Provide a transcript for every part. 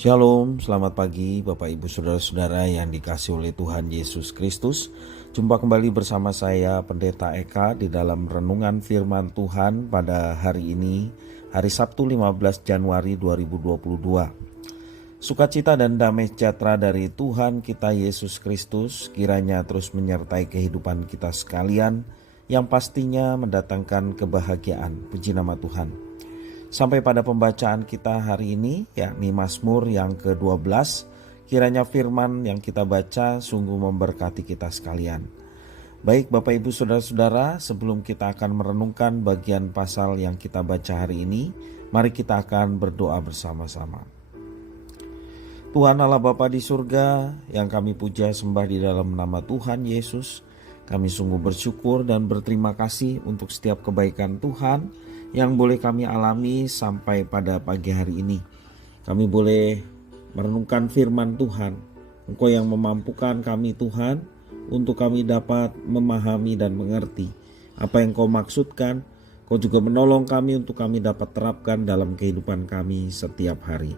Shalom, selamat pagi Bapak Ibu Saudara-saudara yang dikasihi oleh Tuhan Yesus Kristus. Jumpa kembali bersama saya Pendeta Eka di dalam renungan firman Tuhan pada hari ini, hari Sabtu 15 Januari 2022. Sukacita dan damai sejahtera dari Tuhan kita Yesus Kristus kiranya terus menyertai kehidupan kita sekalian yang pastinya mendatangkan kebahagiaan. Puji nama Tuhan. Sampai pada pembacaan kita hari ini, yakni Mazmur yang ke-12, kiranya firman yang kita baca sungguh memberkati kita sekalian. Baik Bapak Ibu Saudara-saudara, sebelum kita akan merenungkan bagian pasal yang kita baca hari ini, mari kita akan berdoa bersama-sama. Tuhan Allah Bapa di surga, yang kami puja sembah di dalam nama Tuhan Yesus, kami sungguh bersyukur dan berterima kasih untuk setiap kebaikan Tuhan yang boleh kami alami sampai pada pagi hari ini. Kami boleh merenungkan firman Tuhan. Engkau yang memampukan kami Tuhan untuk kami dapat memahami dan mengerti apa yang Kau maksudkan. Kau juga menolong kami untuk kami dapat terapkan dalam kehidupan kami setiap hari.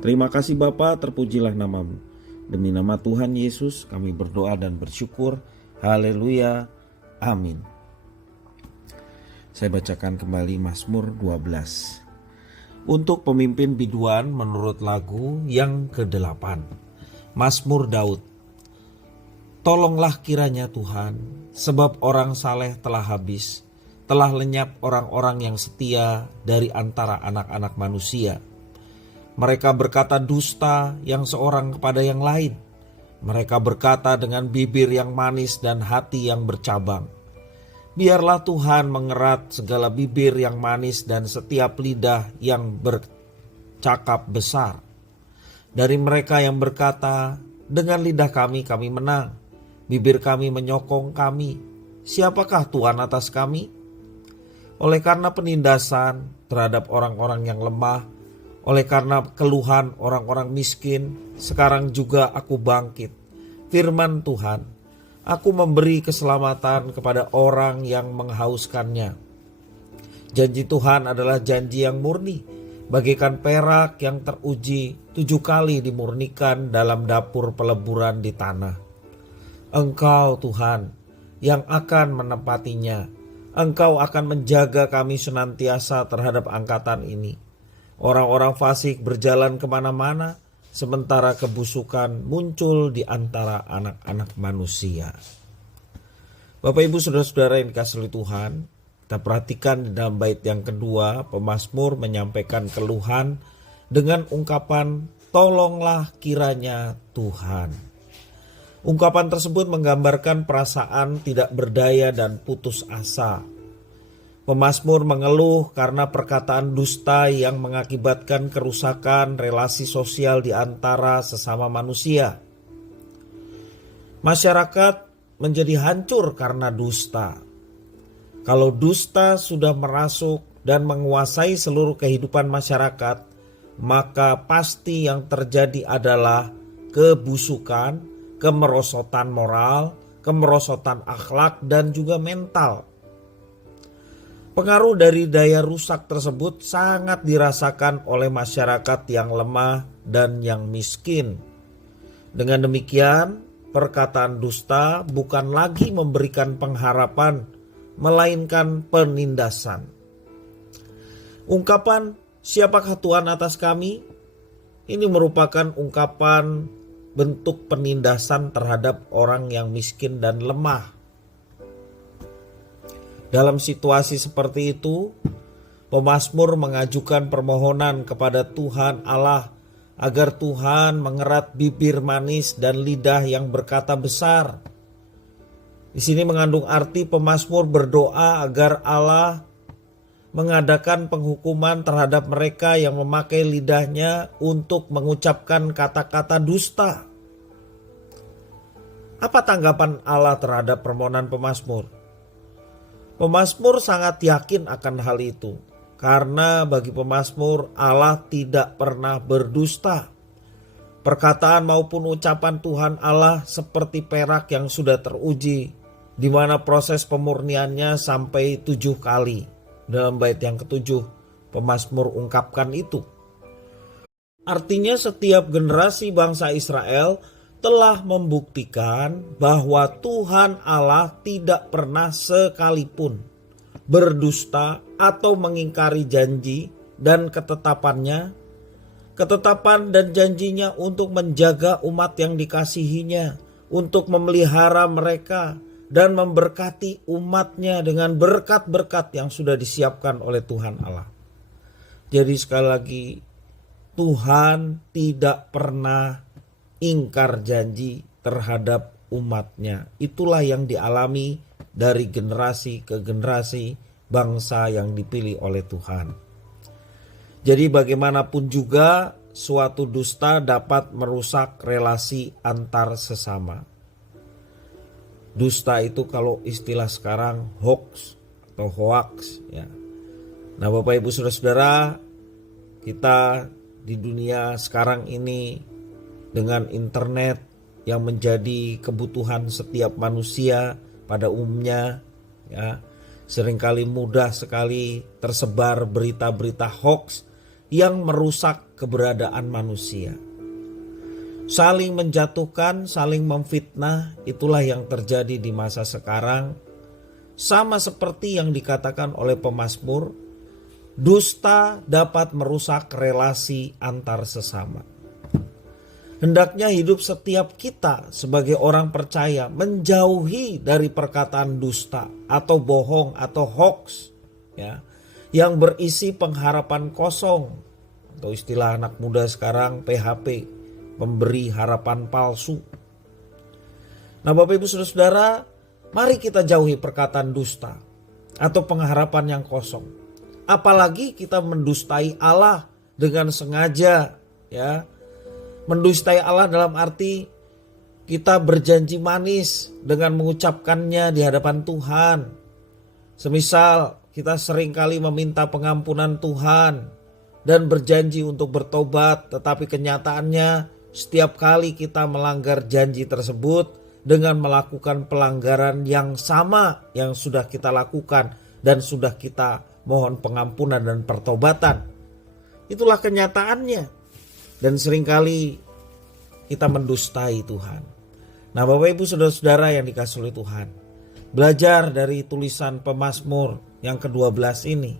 Terima kasih Bapa, terpujilah namamu. Demi nama Tuhan Yesus kami berdoa dan bersyukur. Haleluya. Amin. Saya bacakan kembali Mazmur 12. Untuk pemimpin biduan menurut lagu yang ke-8. Mazmur Daud. Tolonglah kiranya Tuhan, sebab orang saleh telah habis, telah lenyap orang-orang yang setia dari antara anak-anak manusia. Mereka berkata dusta yang seorang kepada yang lain. Mereka berkata dengan bibir yang manis dan hati yang bercabang. Biarlah Tuhan mengerat segala bibir yang manis dan setiap lidah yang bercakap besar. Dari mereka yang berkata, dengan lidah kami menang, bibir kami menyokong kami. Siapakah Tuhan atas kami? Oleh karena penindasan terhadap orang-orang yang lemah, oleh karena keluhan orang-orang miskin, sekarang juga aku bangkit. Firman Tuhan, aku memberi keselamatan kepada orang yang menghauskannya. Janji Tuhan adalah janji yang murni, bagaikan perak yang teruji 7 kali dimurnikan dalam dapur peleburan di tanah. Engkau Tuhan yang akan menepatinya. Engkau akan menjaga kami senantiasa terhadap angkatan ini. Orang-orang fasik berjalan kemana-mana, sementara kebusukan muncul di antara anak-anak manusia. Bapak Ibu Saudara-saudara yang dikasihi Tuhan, kita perhatikan di dalam bait yang kedua, pemazmur menyampaikan keluhan dengan ungkapan tolonglah kiranya Tuhan. Ungkapan tersebut menggambarkan perasaan tidak berdaya dan putus asa. Pemazmur mengeluh karena perkataan dusta yang mengakibatkan kerusakan relasi sosial di antara sesama manusia. Masyarakat menjadi hancur karena dusta. Kalau dusta sudah merasuk dan menguasai seluruh kehidupan masyarakat, maka pasti yang terjadi adalah kebusukan, kemerosotan moral, kemerosotan akhlak, dan juga mental. Pengaruh dari daya rusak tersebut sangat dirasakan oleh masyarakat yang lemah dan yang miskin. Dengan demikian, perkataan dusta bukan lagi memberikan pengharapan, melainkan penindasan. Ungkapan siapakah Tuhan atas kami? Ini merupakan ungkapan bentuk penindasan terhadap orang yang miskin dan lemah. Dalam situasi seperti itu, pemazmur mengajukan permohonan kepada Tuhan Allah agar Tuhan mengerat bibir manis dan lidah yang berkata besar. Di sini mengandung arti pemazmur berdoa agar Allah mengadakan penghukuman terhadap mereka yang memakai lidahnya untuk mengucapkan kata-kata dusta. Apa tanggapan Allah terhadap permohonan pemazmur? Pemazmur sangat yakin akan hal itu, karena bagi pemazmur Allah tidak pernah berdusta. Perkataan maupun ucapan Tuhan Allah seperti perak yang sudah teruji, di mana proses pemurniannya sampai 7 kali. Dalam bait yang ke-7, pemazmur ungkapkan itu. Artinya setiap generasi bangsa Israel telah membuktikan bahwa Tuhan Allah tidak pernah sekalipun berdusta atau mengingkari janji dan ketetapan dan janjinya untuk menjaga umat yang dikasihinya, untuk memelihara mereka dan memberkati umatnya dengan berkat-berkat yang sudah disiapkan oleh Tuhan Allah. Jadi sekali lagi, Tuhan tidak pernah ingkar janji terhadap umatnya. Itulah yang dialami dari generasi ke generasi bangsa yang dipilih oleh Tuhan. Jadi bagaimanapun juga suatu dusta dapat merusak relasi antar sesama. Dusta itu kalau istilah sekarang hoax atau hoax ya. Nah Bapak Ibu Saudara-saudara, kita di dunia sekarang ini dengan internet yang menjadi kebutuhan setiap manusia pada umumnya ya, seringkali mudah sekali tersebar berita-berita hoax yang merusak keberadaan manusia. Saling menjatuhkan, saling memfitnah, itulah yang terjadi di masa sekarang. Sama seperti yang dikatakan oleh pemazmur, dusta dapat merusak relasi antar sesama. Hendaknya hidup setiap kita sebagai orang percaya menjauhi dari perkataan dusta atau bohong atau hoax ya, yang berisi pengharapan kosong atau istilah anak muda sekarang PHP, pemberi harapan palsu. Nah Bapak Ibu Saudara-saudara, mari kita jauhi perkataan dusta atau pengharapan yang kosong. Apalagi kita mendustai Allah dengan sengaja ya. Mendustai Allah dalam arti kita berjanji manis dengan mengucapkannya di hadapan Tuhan. Semisal kita seringkali meminta pengampunan Tuhan dan berjanji untuk bertobat, tetapi kenyataannya setiap kali kita melanggar janji tersebut dengan melakukan pelanggaran yang sama yang sudah kita lakukan dan sudah kita mohon pengampunan dan pertobatan. Itulah kenyataannya. Dan seringkali kita mendustai Tuhan. Nah Bapak Ibu Saudara-saudara yang dikasihi oleh Tuhan, belajar dari tulisan pemazmur yang ke-12 ini.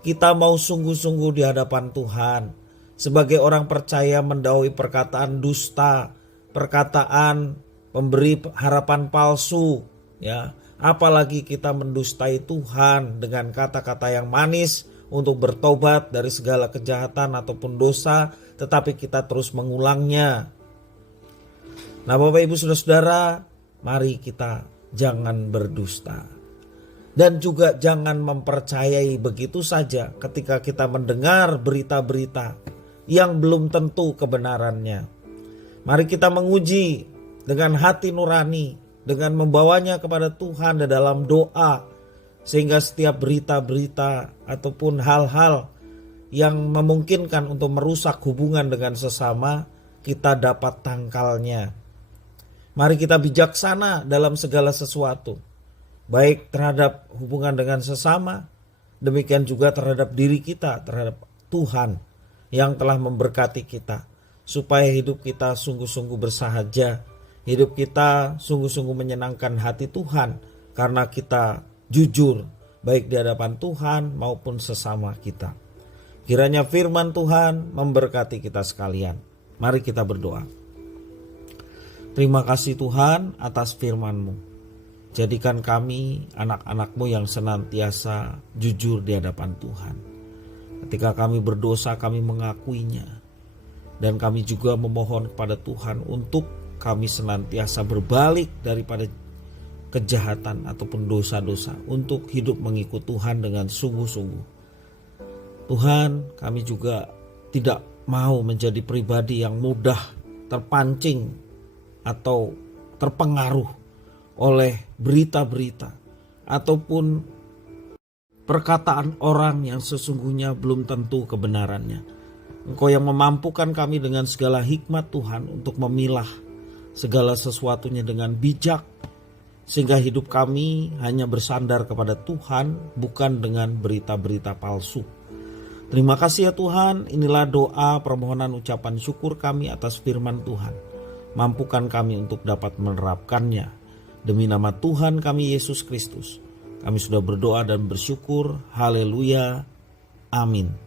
Kita mau sungguh-sungguh di hadapan Tuhan. Sebagai orang percaya mendauhi perkataan dusta, perkataan pemberi harapan palsu ya. Apalagi kita mendustai Tuhan dengan kata-kata yang manis untuk bertobat dari segala kejahatan ataupun dosa, tetapi kita terus mengulangnya. Nah Bapak Ibu Saudara-saudara, mari kita jangan berdusta. Dan juga jangan mempercayai begitu saja ketika kita mendengar berita-berita yang belum tentu kebenarannya. Mari kita menguji dengan hati nurani, dengan membawanya kepada Tuhan dalam doa, sehingga setiap berita-berita ataupun hal-hal yang memungkinkan untuk merusak hubungan dengan sesama, kita dapat tangkalnya. Mari kita bijaksana dalam segala sesuatu, baik terhadap hubungan dengan sesama, demikian juga terhadap diri kita, terhadap Tuhan yang telah memberkati kita, supaya hidup kita sungguh-sungguh bersahaja, hidup kita sungguh-sungguh menyenangkan hati Tuhan, karena kita jujur baik di hadapan Tuhan maupun sesama kita. Kiranya firman Tuhan memberkati kita sekalian. Mari kita berdoa. Terima kasih Tuhan atas firman-Mu. Jadikan kami anak-anak-Mu yang senantiasa jujur di hadapan Tuhan. Ketika kami berdosa, kami mengakuinya. Dan kami juga memohon kepada Tuhan untuk kami senantiasa berbalik daripada kejahatan ataupun dosa-dosa untuk hidup mengikut Tuhan dengan sungguh-sungguh. Tuhan, kami juga tidak mau menjadi pribadi yang mudah terpancing atau terpengaruh oleh berita-berita ataupun perkataan orang yang sesungguhnya belum tentu kebenarannya. Engkau yang memampukan kami dengan segala hikmat Tuhan untuk memilah segala sesuatunya dengan bijak, sehingga hidup kami hanya bersandar kepada Tuhan, bukan dengan berita-berita palsu. Terima kasih ya Tuhan, inilah doa permohonan ucapan syukur kami atas firman Tuhan. Mampukan kami untuk dapat menerapkannya. Demi nama Tuhan kami Yesus Kristus, kami sudah berdoa dan bersyukur. Haleluya. Amin.